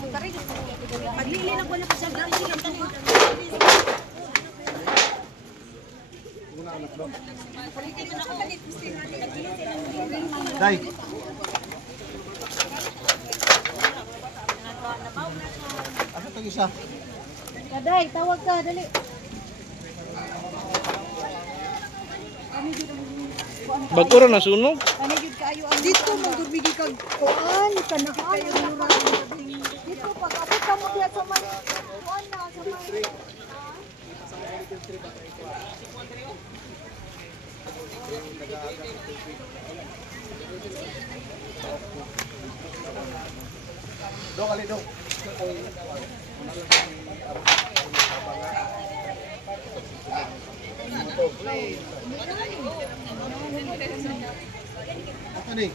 Paglili na ko na sa dali lang tungkol. Day. Ano ito isa? Kaday, tawag ka, dali. Baguro na sunog. Panigid kayo ang dito magdubigi kag kuan kanahan dito pag abot ka mo diya sa may kuan na sa may Do kali do. Ano ni?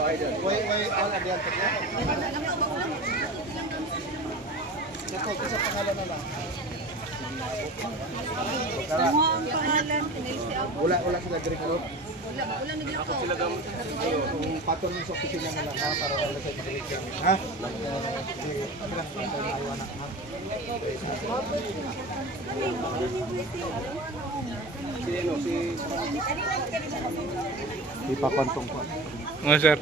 Wai wai wala diyan tanya. Ito isa pangalan na lang. Mo ang pangalan. Wala wala sila diri ko. Ako sila dam. Kung paton sa opisina na lang ha para wala sa diri. Ha? Sige. Ano Di pa kontong pa. Nga sir.